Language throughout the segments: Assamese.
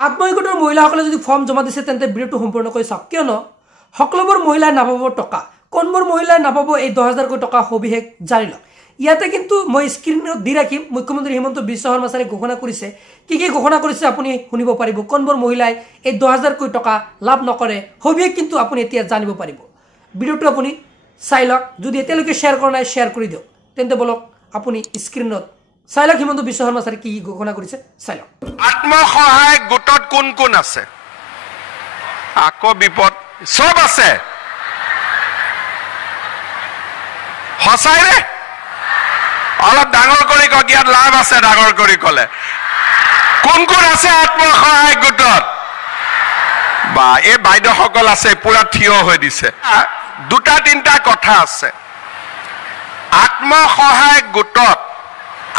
আত্মসহায়ক গোটৰ মহিলাসকলে যদি ফৰ্ম জমা দিছে তেন্তে ভিডিঅ'টো সম্পূৰ্ণকৈ চাওক, কিয়নো সকলোবোৰ মহিলাই নাপাব টকা। কোনবোৰ মহিলাই নাপাব এই 10,000 টকা সবিশেষ জাৰি লওক। ইয়াতে কিন্তু মই স্ক্ৰীনত দি ৰাখিম মুখ্যমন্ত্ৰী হিমন্ত বিশ্ব শৰ্মা ছাৰে ঘোষণা কৰিছে। কি ঘোষণা কৰিছে আপুনি শুনিব পাৰিব। কোনবোৰ মহিলাই এই 10,000 টকা লাভ নকৰে সবিশেষ কিন্তু আপুনি এতিয়া জানিব পাৰিব। ভিডিঅ'টো আপুনি চাই লওক। যদি এতিয়ালৈকে শ্বেয়াৰ কৰা নাই শ্বেয়াৰ কৰি দিয়ক। তেন্তে বলক আপুনি স্ক্ৰীনত চাই লওক হিমন্ত বিশ্ব শৰ্মা ছাৰে কি ঘোষণা কৰিছে চাই লওক। আত্মসহায়ক গোটত কোন কোন আছে? আকৌ বিপদ সব আছে। সঁচাই ৰে? অলপ ডাঙৰ কৰি কওক, ইয়াত লাভ আছে ডাঙৰ কৰি ক'লে। কোন কোন আছে আত্মসহায়ক গোটত? বা এই বাইদেউসকল আছে পুৰা থিয় হৈ দিছে। দুটা তিনিটা কথা আছে। আত্মসহায়ক গোটত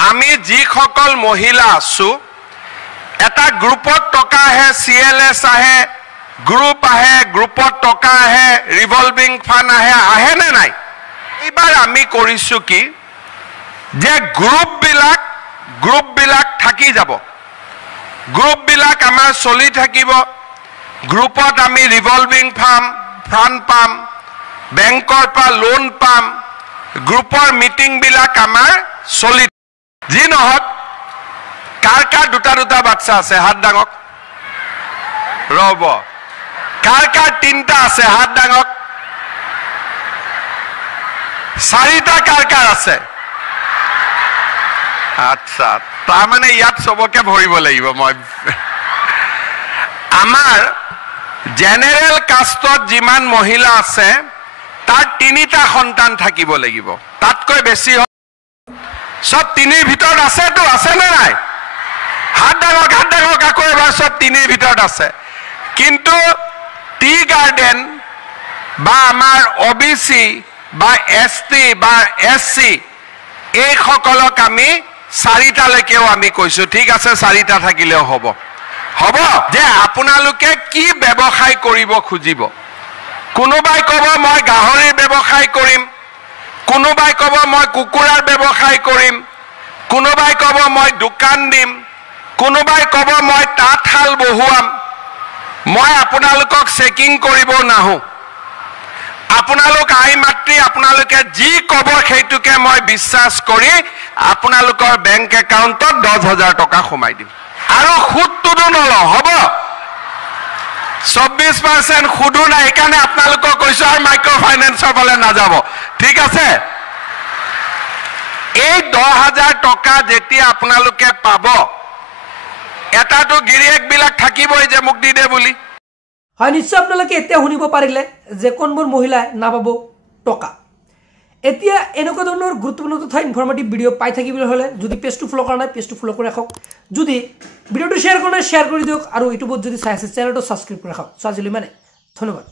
আমি যিসকল মহিলা আছো, এটা গ্ৰুপত টকা আহে, CLS আহে, গ্ৰুপ আহে, গ্ৰুপত টকা আহে, ৰিভলভিং ফাণ্ড আহে নে নাই? এইবাৰ আমি কৰিছো কি যে গ্ৰুপবিলাক থাকি যাব। গ্ৰুপবিলাক আমাৰ চলি থাকিব। গ্ৰুপত আমি ৰিভলভিং ফাণ্ড পাম, বেংকৰ পৰা লোন পাম, গ্ৰুপৰ মিটিংবিলাক আমাৰ চলি। যি নহওক, কাৰ কাৰ দুটা দুটা বাচ্চা আছে হাত দাঙক। ৰব, কাৰ কাৰ তিনিটা আছে হাত দাঙক। চাৰিটা কাৰ কাৰ আছে? আচ্ছা, তাৰমানে ইয়াত চবকে ভৰিব লাগিব। মই আমাৰ জেনেৰেল কাষ্টত যিমান মহিলা আছে তাৰ 3টা সন্তান থাকিব লাগিব। তাতকৈ বেছি সব 3ৰ ভিতৰত আছেতো, আছে নে নাই? হাত দাঙক আকৌ এবাৰ। সব 3ৰ ভিতৰত আছে। কিন্তু টি গাৰ্ডেন বা আমাৰ OBC বা ST বা SC এইসকলক আমি 4টালৈকেও আমি কৈছো। ঠিক আছে, 4টা থাকিলেও হ'ব যে আপোনালোকে কি ব্যৱসায় কৰিব খুজিব। কোনোবাই ক'ব মই গাহৰিৰ ব্যৱসায় কৰিম, কোনোবাই ক'ব মই কুকুৰাৰ ব্যৱসায় কৰিম, কোনোবাই ক'ব মই দোকান দিম, কোনোবাই ক'ব মই তাঁতশাল বহুৱাম। মই আপোনালোকক চেকিং কৰিব নাহো। আপোনালোক আই মাতৃ, আপোনালোকে যি ক'ব সেইটোকে মই বিশ্বাস কৰি আপোনালোকৰ বেংক একাউণ্টত 10,000 টকা সোমাই দিম। আৰু সুদটোতো নলওঁ, হ'ব? 24% সুদো নাই। সেইকাৰণে আপোনালোকক কৈছো আৰু মাইক্ৰ ফাইনেন্সৰ ফালে নাযাব। ঠিক আছে? এই 10,000 টকা যেতিয়া আপোনালোকে পাব, এটাতো গিৰিয়েকবিলাক থাকিবই যে মোক দি দে বুলি। হয়, নিশ্চয় আপোনালোকে এতিয়া শুনিব পাৰিলে যে কোনবোৰ মহিলাই নাপাব টকা। এতিয়া এনেকুৱা ধৰণৰ গুৰুত্বপূৰ্ণ তথা ইনফৰ্মেটিভ ভিডিঅ' পাই থাকিবলৈ হ'লে যদি পেজটো ফ'ল' কৰা নাই পেজটো ফ'ল' কৰি ৰাখক। যদি ভিডিঅ'টো শ্বেয়াৰ কৰা নাই শ্বেয়াৰ কৰি দিয়ক। আৰু ইউটিউবত যদি চাই আছে চেনেলটো ছাবস্ক্ৰাইব কৰি ৰাখক। আজিলৈ মানে ধন্যবাদ।